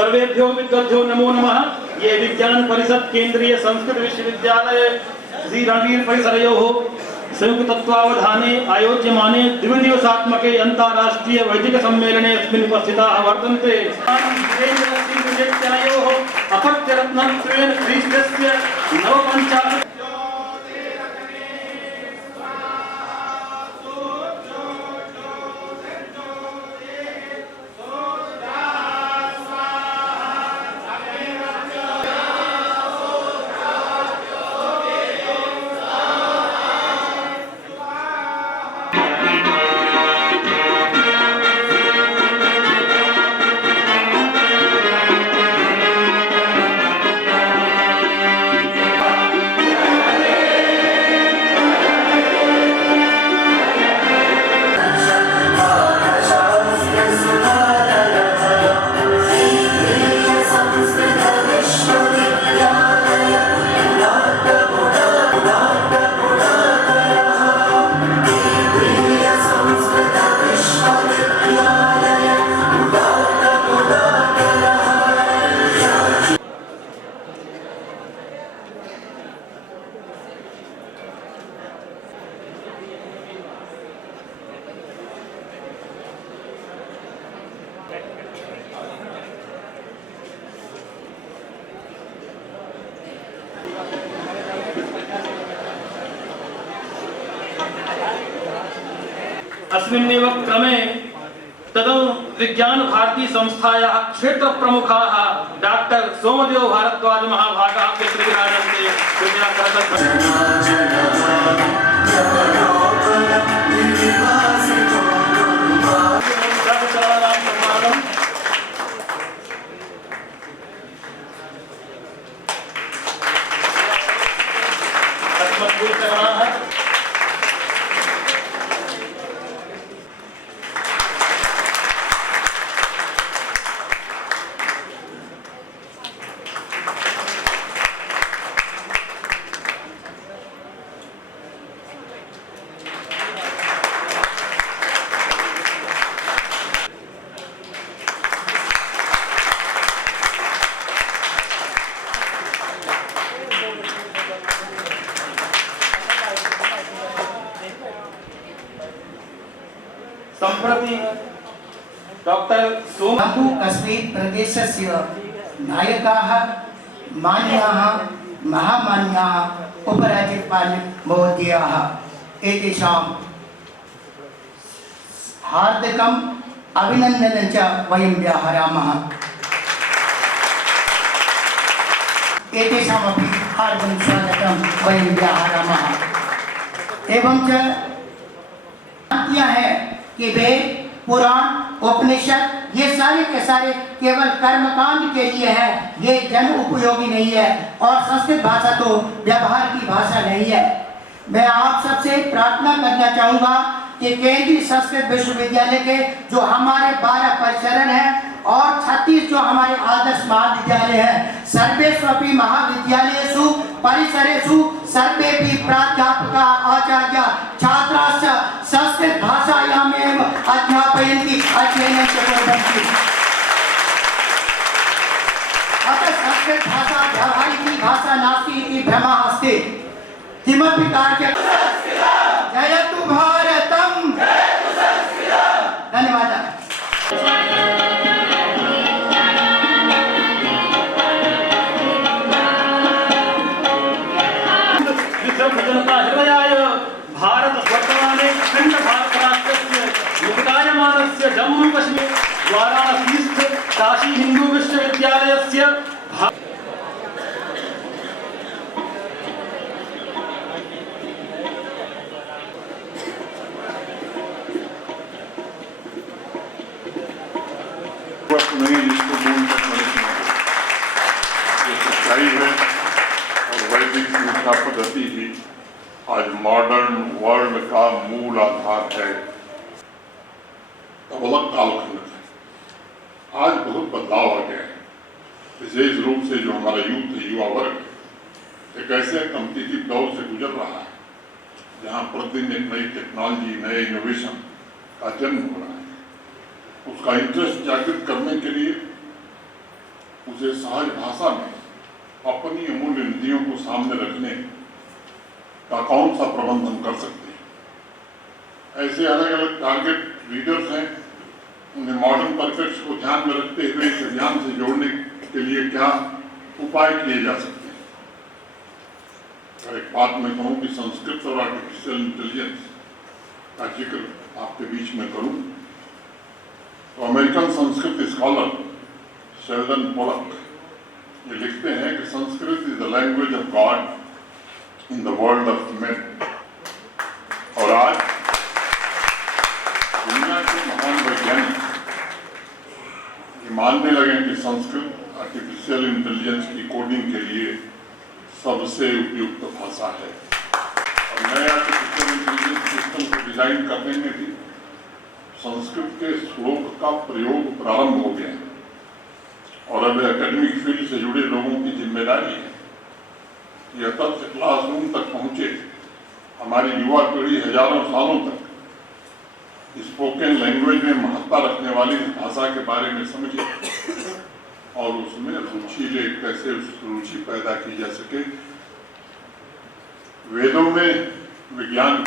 सर्वेभ्यो विद्वद्भ्यो नमो नमः। ये विज्ञान परिषद केंद्रीय संस्कृत विश्वविद्यालय श्री रणवीर परिसरयोः संयुक्त तत्वावधाने आयोज्यमाने द्विदिवसात्मके अन्ताराष्ट्रीय वैदिक सम्मेलने अस्मिन् उपस्थिताः वर्तन्ते। अपत्यरत्नत्वेन ख्रीष्टस्य नवपञ्चाशत् अस्मिन्नेव क्रमे तदं विज्ञान भारती संस्थायाः क्षेत्र प्रमुखाः डॉक्टर सोमदेव भारद्वाज महाभागाः विराजन्ते। कृपया सम्प्रति डॉक्टर जम्मू कश्मीर प्रदेशस्य नायकाः मान्याः महामान्याः उपराज्यपाल महोदयाः एतेषां हार्दिकम् अभिनन्दनं च वयं व्याहरामः। एतेषामपि हार्दिकं स्वागतं वयं व्याहरामः। एवं च है कि वेद पुराण उपनिषद ये सारे के सारे केवल कर्मकांड के लिए है, ये जन उपयोगी नहीं है और संस्कृत भाषा तो व्यवहार की भाषा नहीं है। मैं आप सबसे प्रार्थना करना चाहूँगा कि केंद्रीय संस्कृत विश्वविद्यालय के जो हमारे 12 परिसरण हैं और 36 जो हमारे आदर्श महाविद्यालय हैं, सर्वेष्वपि महाविद्यालयेषु परिसरेषु सर्वेपि प्राध्यापकाः आचार्याः छात्राश्च संस्कृत भाषायामेव अध्यापयन्ति अध्ययनं च कुर्वन्ति। अतः संस्कृत भाषा व्यावहारिकी भाषा नास्ति इति भ्रमः अस्ति। किमपि कार्यं जयतु भारतम्। धन्यवादः। हृदयाय भारत वर्तमाने खंड भारत राष्ट्रस्य मुक्तायमानस्य जम्मू कश्मीर वाराणसीस्थ काशी हिंदू विश्वविद्यालयस्य सच्चाई है और वैदिक शिक्षा पद्धति ही आज मॉडर्न वर्ल्ड का मूल आधार है। अलग कालखंड है। आज बहुत बदलाव आ गया है, विशेष रूप से जो हमारा युवा वर्ग एक ऐसे कॉम्पिटिटिव दौर से गुजर रहा है जहाँ प्रतिदिन एक नई टेक्नोलॉजी, नए इनोवेशन का जन्म हो रहा है। उसका इंटरेस्ट जागृत करने के लिए उसे सहज भाषा में अपनी अमूल्य निधियों को सामने रखने का कौन सा प्रबंध हम कर सकते हैं। ऐसे अलग अलग टारगेट रीडर्स हैं, उन्हें मॉडर्न परिप्रेक्ष्य को ध्यान में रखते हुए इस अभियान से जोड़ने के लिए क्या उपाय किए जा सकते हैं। और एक बात मैं कहूँ कि संस्कृत और आर्टिफिशियल इंटेलिजेंस का जिक्र आपके बीच में करूं तो American Sanskrit scholar Sheldon Pollock ये लिखते हैं कि Sanskrit is the language of God in the world of man. और आज दुनिया के महान वैज्ञानिक ये मानने लगे कि संस्कृत आर्टिफिशियल इंटेलिजेंस की कोडिंग के लिए सबसे उपयुक्त भाषा है। और नए आर्टिफिशियल इंटेलिजेंस सिस्टम को डिजाइन करने में भी संस्कृत के श्लोक का प्रयोग प्रारंभ हो गया है। और अब एकेडमिक फील्ड से जुड़े लोगों की जिम्मेदारी है यह तथ्य क्लासरूम तक पहुंचे, हमारी युवा पीढ़ी हजारों सालों तक स्पोकन लैंग्वेज में महत्ता रखने वाली इस भाषा के बारे में समझे और उसमें रुचि ले, कैसे उस रुचि पैदा की जा सके। वेदों में विज्ञान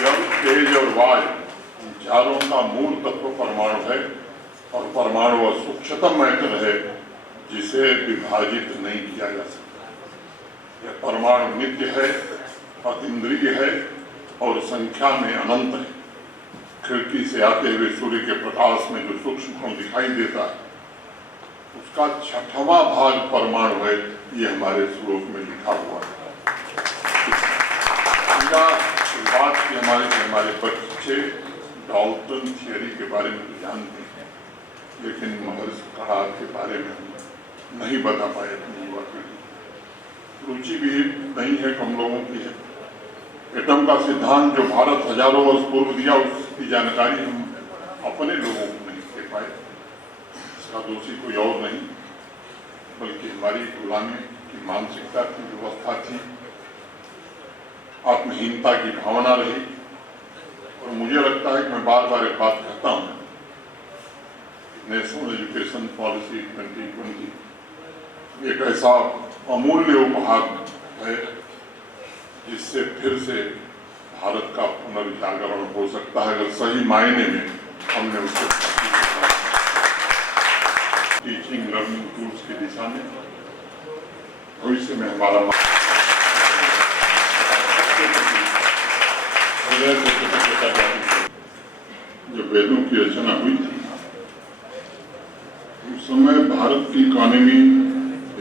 जल, तेज और वायु चारों का मूल तत्व परमाणु है और परमाणु सूक्ष्मतम मैटर है जिसे विभाजित नहीं किया जा सकता। यह परमाणु नित्य है, अतीन्द्रिय है और संख्या में अनंत है। खिड़की से आते हुए सूर्य के प्रकाश में जो सूक्ष्म कण दिखाई देता है उसका 6वां भाग परमाणु है। ये हमारे श्लोक में लिखा हुआ है। बात की हमारे बच्चे डाल्टन थियरी के बारे में तो जानते हैं, लेकिन महर्षि कणाद के बारे में हम नहीं बता पाए अपनी युवा पीढ़ी। रुचि भी नहीं है, कम लोगों की है। एटम का सिद्धांत जो भारत हजारों वर्ष पूर्व दिया उसकी जानकारी हम अपने लोगों को नहीं दे पाए। इसका दोषी कोई और नहीं बल्कि हमारी गुलामी की मानसिकता की व्यवस्था थी, आत्महीनता की भावना रही। और मुझे लगता है कि मैं बार बार एक बात कहता हूँ, नेशनल एजुकेशन पॉलिसी 2020 एक ऐसा अमूल्य उपहार है जिससे फिर से भारत का पुनर्जागरण हो सकता है अगर सही मायने में हमने उसको टीचिंग लर्निंग टूल्स की दिशा में भविष्य में हमारा जब वेदों की रचना हुई थी उस समय भारत की इकोनॉमी,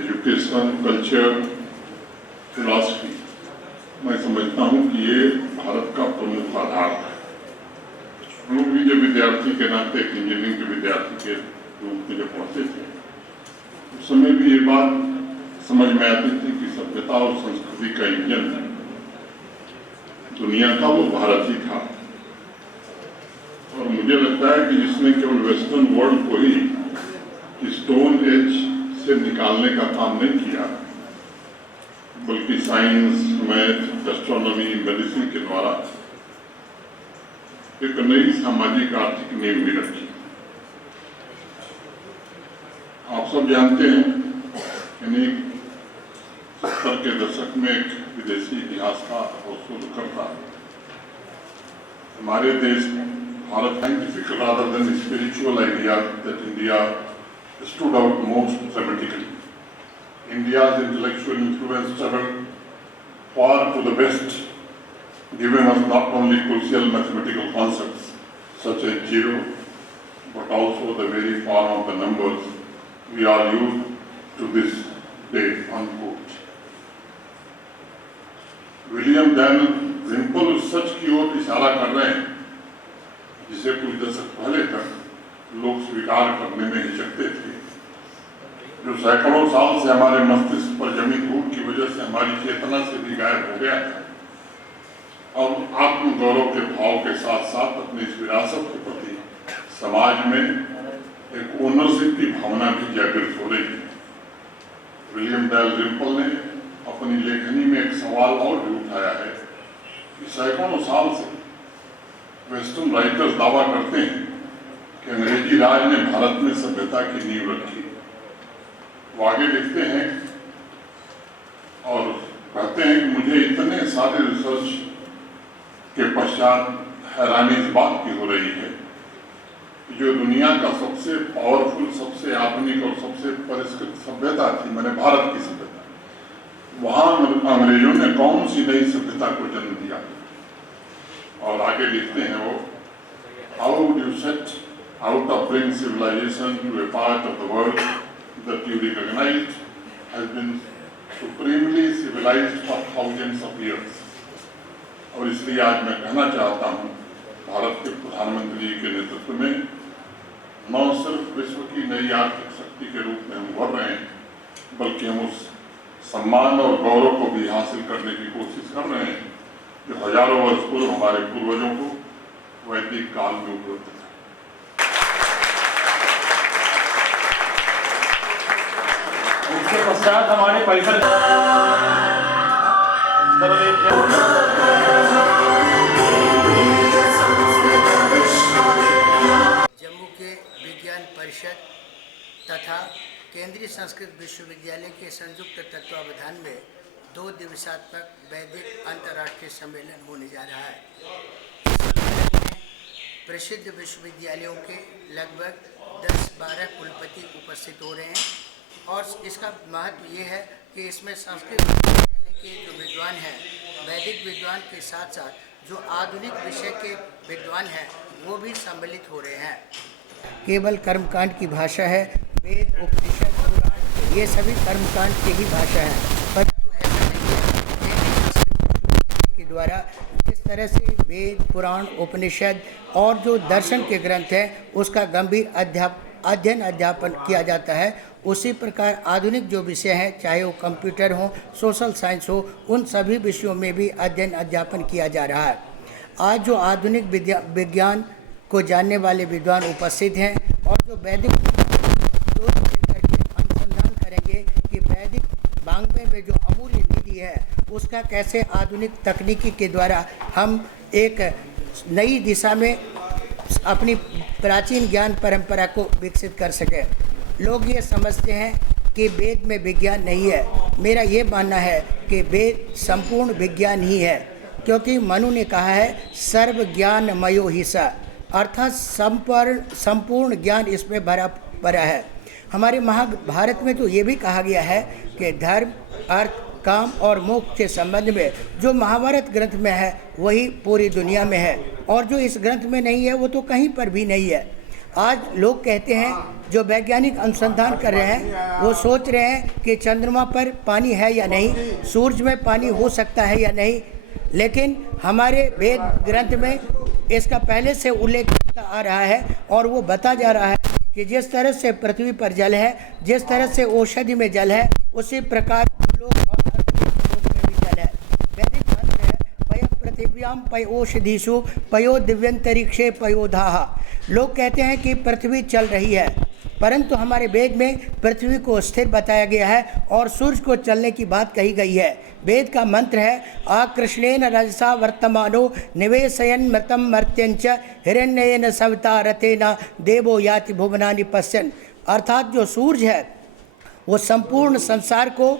एजुकेशन, कल्चर, फिलॉसफी मैं समझता हूँ कि ये भारत का प्रमुख आधार है। हम लोग भी जब विद्यार्थी के नाते इंजीनियरिंग के विद्यार्थी के रूप में जब पढ़ते थे उस समय भी ये बात समझ में आती थी कि सभ्यता और संस्कृति का इंजन दुनिया का वो भारत ही था। और मुझे लगता है कि जिसने केवल वेस्टर्न वर्ल्ड को ही स्टोन एज से निकालने का काम नहीं किया बल्कि साइंस, मैथ, एस्ट्रोनॉमी, मेडिसिन के द्वारा एक नई सामाजिक आर्थिक नींव भी रखी। आप सब जानते हैं कि 70 के दशक में एक विदेशी इतिहासकार और शोधकर्ता हमारे देश Bharat scientific rather than spiritual idea that India stood out most dramatically. India's intellectual influence traveled far to the west, giving us not only crucial mathematical concepts such as zero, but also the very form of the numbers we are used to this day, unquote. William Daniel Rimple उस सच की ओर इशारा कर रहे हैं जिसे कुछ दशक पहले तक लोग स्वीकार करने में हिचकते थे, जो सैकड़ों साल से हमारे मस्तिष्क पर जमी धूल की वजह से हमारी चेतना से भी गायब हो गया था। अब आत्मगौरव के भाव के साथ साथ अपनी इस विरासत के प्रति समाज में एक ओनरशिप की भावना भी जागृत हो रही है। विलियम डैनियल रिम्पल ने अपनी लेखनी में एक सवाल और भी उठाया है कि सैकड़ों साल से वेस्टर्न राइटर्स दावा करते हैं कि अंग्रेजी राज ने भारत में सभ्यता की नींव रखी, वो आगे लिखते हैं और कहते हैं कि मुझे इतने सारे रिसर्च के पश्चात हैरानी इस बात की हो रही है कि जो दुनिया का सबसे पावरफुल, सबसे आधुनिक और सबसे परिष्कृत सभ्यता थी, मैंने भारत की सभ्यता, वहां अंग्रेजों ने कौन सी नई सभ्यता को जन्म दिया। और आगे लिखते हैं वो, how would you set out of bring civilization to a part of the world that you recognized has been supremely civilized for thousands of years। और इसलिए आज मैं कहना चाहता हूँ, भारत के प्रधानमंत्री के नेतृत्व में न सिर्फ विश्व की नई आर्थिक शक्ति के रूप में हम उभर रहे हैं, बल्कि हम उस सम्मान और गौरव को भी हासिल करने की कोशिश कर रहे हैं जो हजारों वर्ष पूर्व हमारे पूर्वजों को वैदिक काल में उपलब्ध था। उसके पश्चात हमारे परिसर जम्मू के विज्ञान परिषद तथा केंद्रीय संस्कृत विश्वविद्यालय के संयुक्त तत्वावधान में 2 दिवसात्मक वैदिक अंतर्राष्ट्रीय सम्मेलन होने जा रहा है। इस सम्मेलन में प्रसिद्ध विश्वविद्यालयों के लगभग 10-12 कुलपति उपस्थित हो रहे हैं और इसका महत्व ये है कि इसमें संस्कृत विश्वविद्यालय के जो विद्वान हैं, वैदिक विद्वान के साथ साथ जो आधुनिक विषय के विद्वान हैं वो भी सम्मिलित हो रहे हैं। केवल कर्मकांड की भाषा है, वेद, उपनिषद, पुराण ये सभी कर्मकांड की ही भाषा है, परंतु ऐसा नहीं है के द्वारा जिस तरह से वेद, पुराण, उपनिषद और जो दर्शन के ग्रंथ हैं उसका गंभीर अध्ययन अध्यापन किया जाता है, उसी प्रकार आधुनिक जो विषय हैं, चाहे वो कंप्यूटर हो, सोशल साइंस हो, उन सभी विषयों में भी अध्ययन अध्यापन किया जा रहा है। आज जो आधुनिक विज्ञान को जानने वाले विद्वान उपस्थित हैं और जो वैदिक अनुसंधान करेंगे कि वैदिक वाङ्मय में जो अमूल्य निधि है उसका कैसे आधुनिक तकनीकी के द्वारा हम एक नई दिशा में अपनी प्राचीन ज्ञान परंपरा को विकसित कर सकें। लोग ये समझते हैं कि वेद में विज्ञान नहीं है। मेरा ये मानना है कि वेद संपूर्ण विज्ञान ही है, क्योंकि मनु ने कहा है सर्व ज्ञान मयो ही सा, अर्थात संपूर्ण ज्ञान इसमें भरा पड़ा है। हमारे महाभारत में तो ये भी कहा गया है कि धर्म, अर्थ, काम और मोक्ष के संबंध में जो महाभारत ग्रंथ में है वही पूरी दुनिया में है, और जो इस ग्रंथ में नहीं है वो तो कहीं पर भी नहीं है। आज लोग कहते हैं, जो वैज्ञानिक अनुसंधान कर रहे हैं वो सोच रहे हैं कि चंद्रमा पर पानी है या नहीं, सूरज में पानी हो सकता है या नहीं, लेकिन हमारे वेद ग्रंथ में इसका पहले से उल्लेख आ रहा है और वो बता जा रहा है कि जिस तरह से पृथ्वी पर जल है, जिस तरह से औषधि में जल है, उसी प्रकार लोग और लोक में भी जल है। वैदिक मंत्र है पय पृथिव्याम पय औषधिषु पयो दिव्यंतरिक्षे पयोधाः। लोग कहते हैं कि पृथ्वी चल रही है, परंतु हमारे वेद में पृथ्वी को स्थिर बताया गया है और सूर्य को चलने की बात कही गई है। वेद का मंत्र है आकृष्णेन रजसा वर्तमानो निवेशयन मृतम मर्त्यंच हिरण्येन सविता रथेन देवो याति भुवनानि पश्यन्। अर्थात जो सूर्य है वो संपूर्ण संसार को,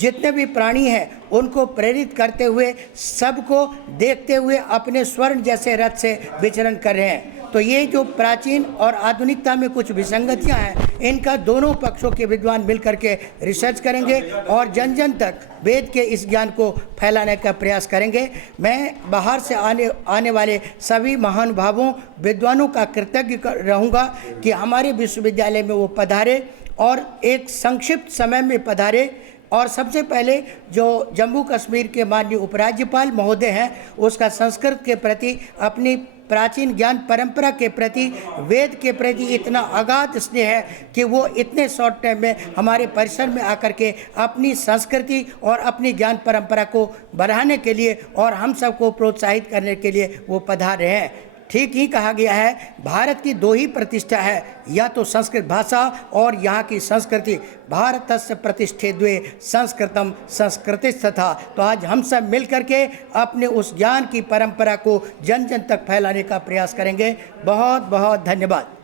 जितने भी प्राणी हैं उनको प्रेरित करते हुए, सबको देखते हुए अपने स्वर्ण जैसे रथ से विचरण कर रहे हैं। तो ये जो प्राचीन और आधुनिकता में कुछ विसंगतियां हैं, इनका दोनों पक्षों के विद्वान मिलकर के रिसर्च करेंगे और जन जन तक वेद के इस ज्ञान को फैलाने का प्रयास करेंगे। मैं बाहर से आने वाले सभी महानुभावों, विद्वानों का कृतज्ञ रहूँगा कि हमारे विश्वविद्यालय में वो पधारे और एक संक्षिप्त समय में पधारे। और सबसे पहले जो जम्मू कश्मीर के माननीय उपराज्यपाल महोदय हैं, उसका संस्कृत के प्रति, अपनी प्राचीन ज्ञान परंपरा के प्रति, वेद के प्रति इतना अगाध स्नेह है कि वो इतने शॉर्ट टाइम में हमारे परिसर में आकर के अपनी संस्कृति और अपनी ज्ञान परंपरा को बढ़ाने के लिए और हम सबको प्रोत्साहित करने के लिए वो पधार रहे हैं। ठीक ही कहा गया है, भारत की 2 ही प्रतिष्ठा है, या तो संस्कृत भाषा और यहाँ की संस्कृति। भारतस्य प्रतिष्ठे 2 संस्कृतम संस्कृतिस्तथा। तो आज हम सब मिल करके अपने उस ज्ञान की परंपरा को जन जन तक फैलाने का प्रयास करेंगे। बहुत बहुत धन्यवाद।